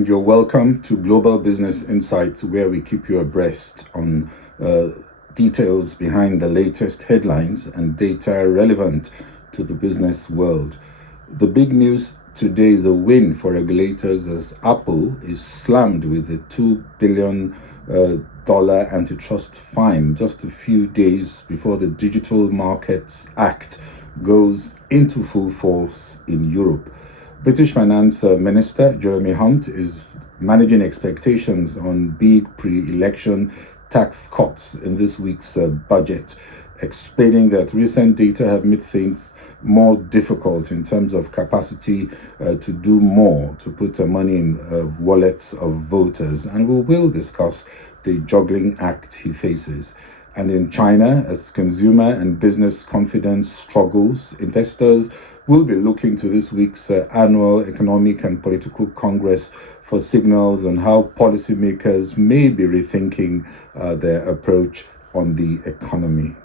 and you're welcome to Global Business Insights, where we keep you abreast on details behind the latest headlines and data relevant to the business world. The big news today is a win for regulators as Apple is slammed with a $2 billion antitrust fine just a few days before the Digital Markets Act goes into full force in Europe. British Finance Minister Jeremy Hunt is managing expectations on big pre-election tax cuts in this week's budget, explaining that recent data have made things more difficult in terms of capacity to do more, to put money in wallets of voters. And we will discuss the juggling act he faces. And in China, as consumer and business confidence struggles, investors will be looking to this week's annual Economic and Political Congress for signals on how policymakers may be rethinking their approach on the economy.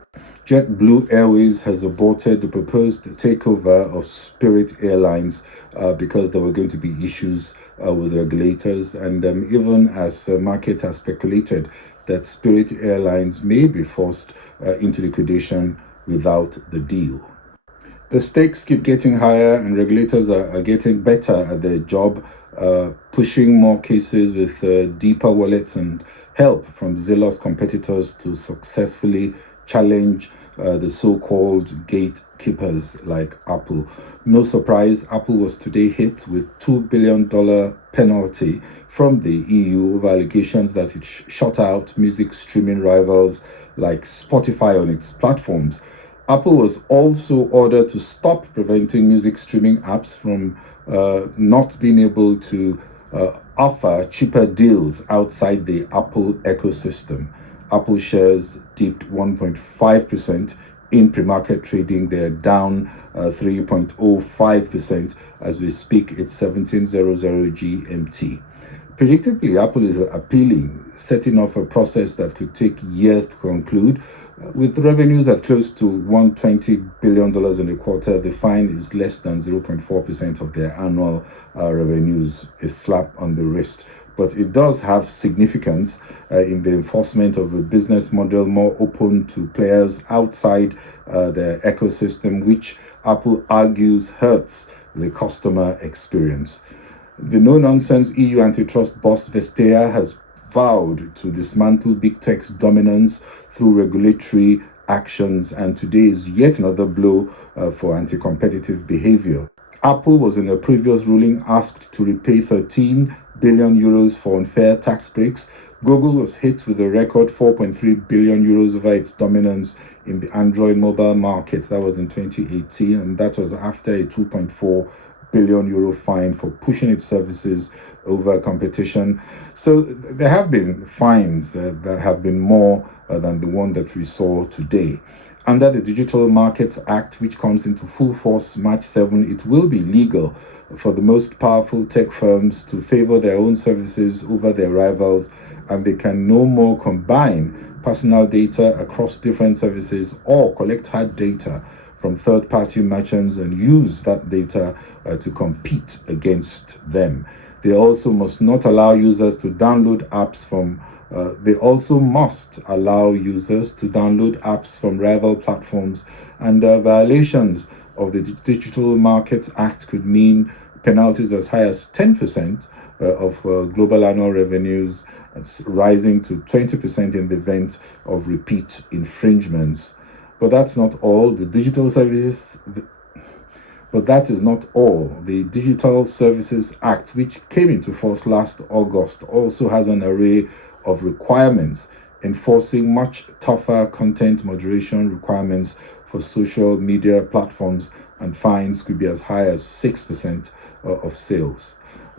JetBlue Airways has aborted the proposed takeover of Spirit Airlines because there were going to be issues with regulators, and even as the market has speculated that Spirit Airlines may be forced into liquidation without the deal. The stakes keep getting higher and regulators are getting better at their job, pushing more cases with deeper wallets and help from zealous competitors to successfully challenge the so-called gatekeepers like Apple. No surprise, Apple was today hit with $2 billion penalty from the EU over allegations that it shut out music streaming rivals like Spotify on its platforms. Apple was also ordered to stop preventing music streaming apps from not being able to offer cheaper deals outside the Apple ecosystem. Apple shares dipped 1.5% in pre-market trading. They're down 3.05% as we speak. It's 17:00 GMT. Predictably, Apple is appealing, setting off a process that could take years to conclude. With revenues at close to $120 billion in the quarter, the fine is less than 0.4% of their annual revenues, a slap on the wrist. But it does have significance in the enforcement of a business model more open to players outside their ecosystem, which Apple argues hurts the customer experience. The no-nonsense EU antitrust boss Vestea has vowed to dismantle big tech's dominance through regulatory actions, and today is yet another blow for anti-competitive behavior. Apple was in a previous ruling asked to repay 13 billion euros for unfair tax breaks. Google was hit with a record 4.3 billion euros over its dominance in the Android mobile market. That was in 2018, and that was after a 2.4 billion euro fine for pushing its services over competition. So there have been fines that have been more than the one that we saw today. Under the Digital Markets Act, which comes into full force March 7, it will be legal for the most powerful tech firms to favor their own services over their rivals, and they can no more combine personal data across different services or collect hard data from third-party merchants and use that data to compete against them. They also must not allow users to download apps from rival platforms, and violations of the Digital Markets Act could mean penalties as high as 10% of global annual revenues, rising to 20% in the event of repeat infringements. But that's not all. But that is not all. The Digital Services Act, which came into force last August, also has an array of requirements enforcing much tougher content moderation requirements for social media platforms, and fines could be as high as 6% of sales.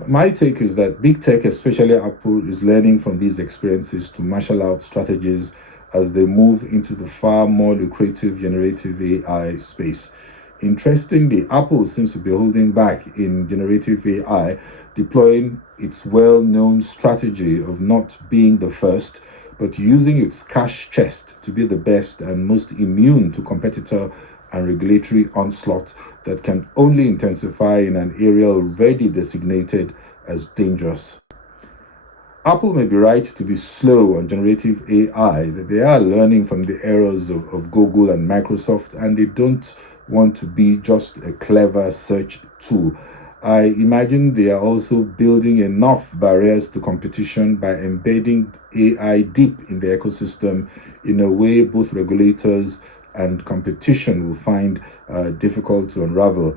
My take is that big tech, especially Apple, is learning from these experiences to marshal out strategies as they move into the far more lucrative generative AI space. Interestingly, Apple seems to be holding back in generative AI, deploying its well-known strategy of not being the first, but using its cash chest to be the best and most immune to competitor and regulatory onslaught that can only intensify in an area already designated as dangerous. Apple may be right to be slow on generative AI, that they are learning from the errors of Google and Microsoft, and they don't want to be just a clever search tool. I imagine they are also building enough barriers to competition by embedding AI deep in the ecosystem in a way both regulators and competition will find difficult to unravel.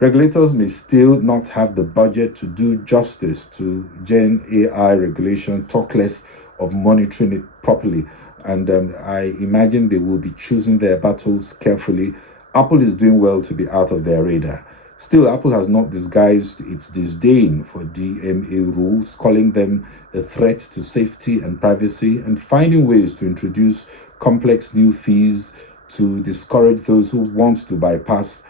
Regulators may still not have the budget to do justice to Gen AI regulation, talk less of monitoring it properly. And I imagine they will be choosing their battles carefully. Apple is doing well to be out of their radar. Still, Apple has not disguised its disdain for DMA rules, calling them a threat to safety and privacy, and finding ways to introduce complex new fees to discourage those who want to bypass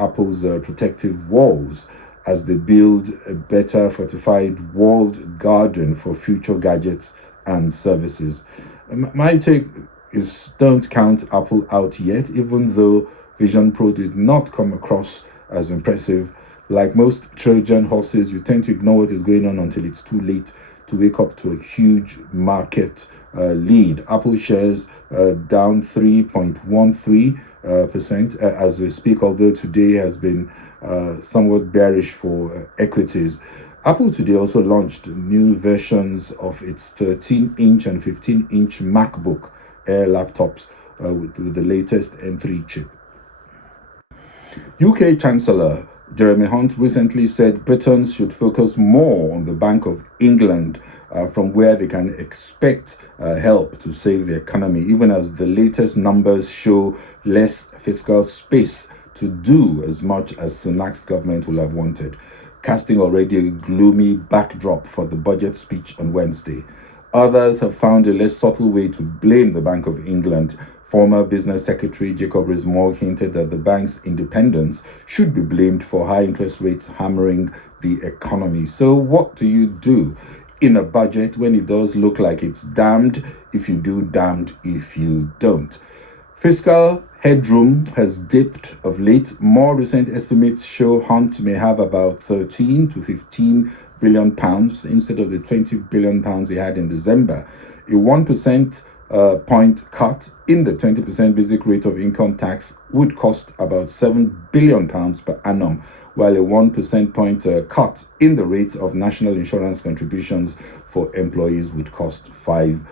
Apple's protective walls as they build a better fortified walled garden for future gadgets and services. My take is don't count Apple out yet, even though Vision Pro did not come across as impressive. Like most Trojan horses, you tend to ignore what is going on until it's too late to wake up to a huge market lead. Apple shares down 3.13% as we speak, although today has been somewhat bearish for equities. Apple today also launched new versions of its 13-inch and 15-inch MacBook Air laptops with the latest M3 chip. UK Chancellor Hunt recently said Britons should focus more on the Bank of England from where they can expect help to save the economy, even as the latest numbers show less fiscal space to do as much as Sunak's government will have wanted, casting already a gloomy backdrop for the budget speech on Wednesday. Others have found a less subtle way to blame the Bank of England. Former Business Secretary Jacob Rees-Mogg hinted that the bank's independence should be blamed for high interest rates hammering the economy. So what do you do in a budget when it does look like it's damned if you do, damned if you don't? Fiscal headroom has dipped of late. More recent estimates show Hunt may have about 13 to 15 billion pounds instead of the 20 billion pounds he had in December. A 1% point cut in the 20% basic rate of income tax would cost about £7 billion per annum, while a 1% point cut in the rate of national insurance contributions for employees would cost £5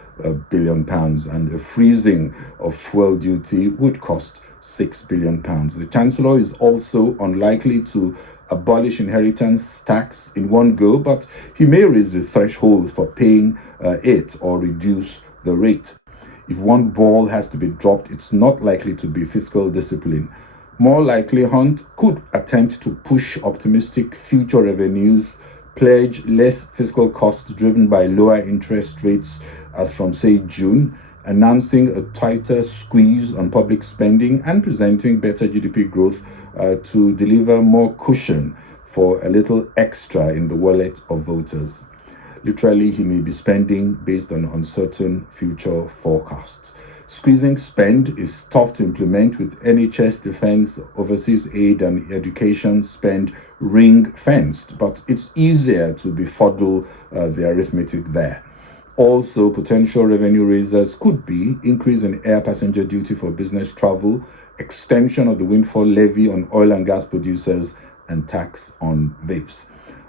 billion, and a freezing of fuel duty would cost £6 billion. The Chancellor is also unlikely to abolish inheritance tax in one go, but he may raise the threshold for paying it or reduce the rate. If one ball has to be dropped, it's not likely to be fiscal discipline. More likely, Hunt could attempt to push optimistic future revenues, pledge less fiscal costs driven by lower interest rates as from, say, June, announcing a tighter squeeze on public spending and presenting better GDP growth to deliver more cushion for a little extra in the wallet of voters. Literally, he may be spending based on uncertain future forecasts. Squeezing spend is tough to implement with NHS, defense, overseas aid, and education spend ring-fenced, but it's easier to befuddle the arithmetic there. Also, potential revenue raisers could be increase in air passenger duty for business travel, extension of the windfall levy on oil and gas producers, and tax on vapes.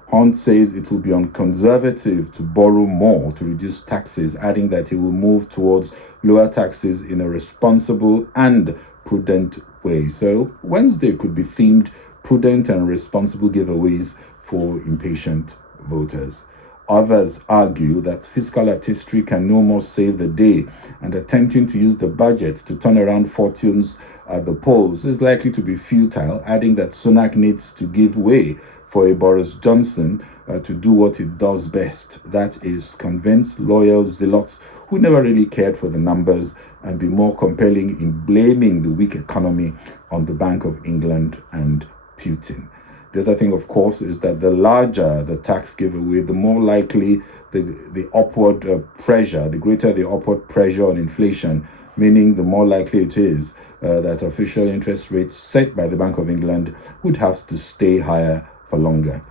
Hunt says it will be unconservative to borrow more to reduce taxes, adding that he will move towards lower taxes in a responsible and prudent way. So Wednesday could be themed prudent and responsible giveaways for impatient voters. Others argue that fiscal artistry can no more save the day, and attempting to use the budget to turn around fortunes at the polls is likely to be futile, adding that Sunak needs to give way for a Boris Johnson to do what it does best. That is, convince loyal zealots who never really cared for the numbers and be more compelling in blaming the weak economy on the Bank of England and Putin. The other thing, of course, is that the larger the tax giveaway, the more likely the upward pressure, the greater the upward pressure on inflation, meaning the more likely it is that official interest rates set by the Bank of England would have to stay higher for longer.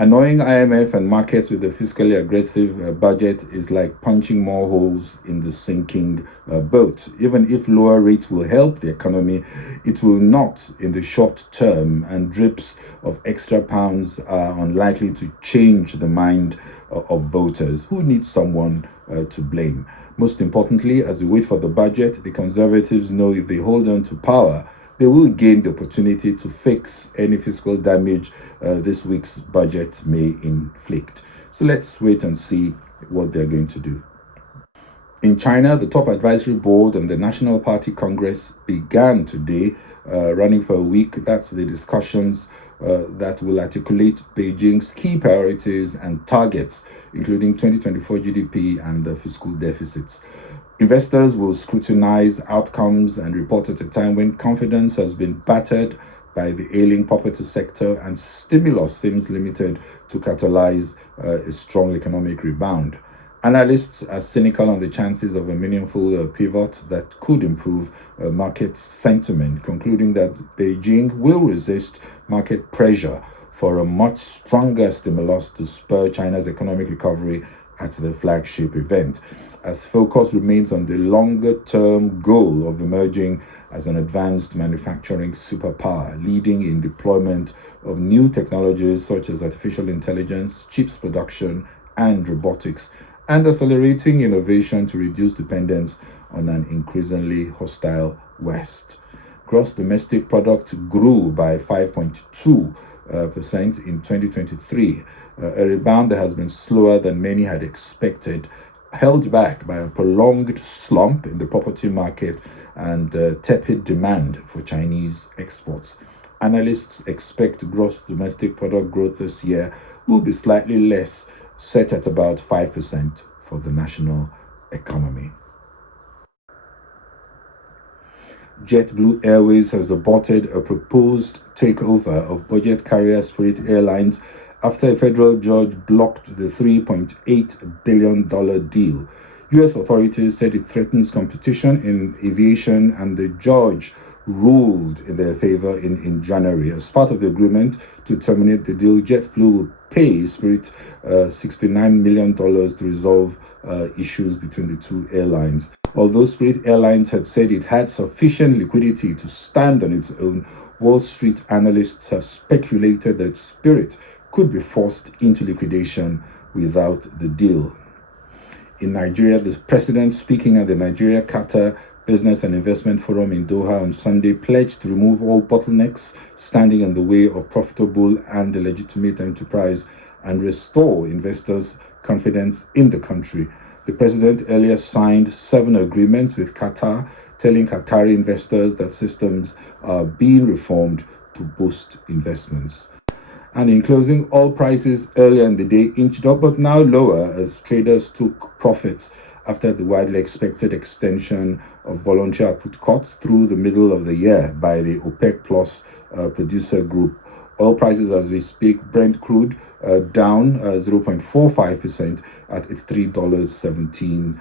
Annoying IMF and markets with a fiscally aggressive budget is like punching more holes in the sinking boat. Even if lower rates will help the economy, it will not in the short term, and drips of extra pounds are unlikely to change the mind of voters who need someone to blame. Most importantly, as we wait for the budget, the Conservatives know if they hold on to power, they will gain the opportunity to fix any fiscal damage this week's budget may inflict. So let's wait and see what they're going to do. In China, the top advisory board and the National Party Congress began today, running for a week. That's the discussions that will articulate Beijing's key priorities and targets, including 2024 GDP and the fiscal deficits. Investors will scrutinize outcomes and report at a time when confidence has been battered by the ailing property sector and stimulus seems limited to catalyze a strong economic rebound. Analysts are cynical on the chances of a meaningful pivot that could improve market sentiment, concluding that Beijing will resist market pressure for a much stronger stimulus to spur China's economic recovery at the flagship event, as focus remains on the longer-term goal of emerging as an advanced manufacturing superpower, leading in deployment of new technologies such as artificial intelligence, chips production, and robotics, and accelerating innovation to reduce dependence on an increasingly hostile West. Gross domestic product grew by 5.2% in 2023, a rebound that has been slower than many had expected, held back by a prolonged slump in the property market and tepid demand for Chinese exports. Analysts expect gross domestic product growth this year will be slightly less, set at about 5% for the national economy. JetBlue Airways has aborted a proposed takeover of budget carrier Spirit Airlines after a federal judge blocked the $3.8 billion deal. U.S. authorities said it threatens competition in aviation, and the judge ruled in their favor in January. As part of the agreement to terminate the deal, JetBlue will pay Spirit $69 million to resolve issues between the two airlines. Although Spirit Airlines had said it had sufficient liquidity to stand on its own, Wall Street analysts have speculated that Spirit could be forced into liquidation without the deal. In Nigeria, the president, speaking at the Nigeria-Qatar Business and Investment Forum in Doha on Sunday, pledged to remove all bottlenecks standing in the way of profitable and legitimate enterprise and restore investors' confidence in the country. The president earlier signed 7 agreements with Qatar, telling Qatari investors that systems are being reformed to boost investments. And in closing, oil prices earlier in the day inched up but now lower as traders took profits after the widely expected extension of voluntary output cuts through the middle of the year by the OPEC Plus producer group. Oil prices as we speak, Brent crude down 0.45% at $3.17.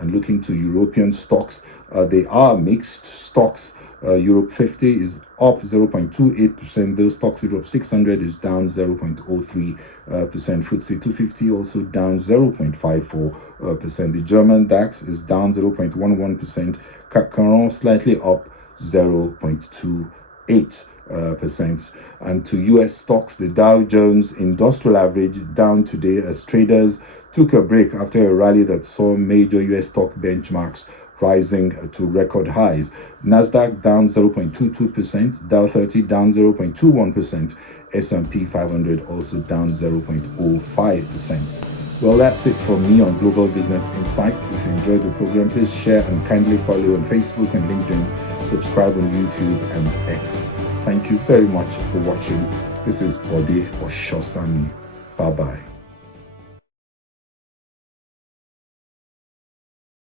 And looking to European stocks, they are mixed. Stocks Europe 50 is up 0.28%. Those stocks Europe 600 is down 0.03%. FTSE 250 also down 0.54%. The German DAX is down 0.11%. CAC 40 slightly up 0.28%. And to US stocks, the Dow Jones Industrial Average down today as traders took a break after a rally that saw major US stock benchmarks rising to record highs. Nasdaq down 0.22%, Dow 30 down 0.21%, S&P 500 also down 0.05%. Well, that's it from me on Global Business Insights. If you enjoyed the program, please share and kindly follow on Facebook and LinkedIn, subscribe on YouTube and X. Thank you very much for watching. This is Bode Oshosami. Bye-bye.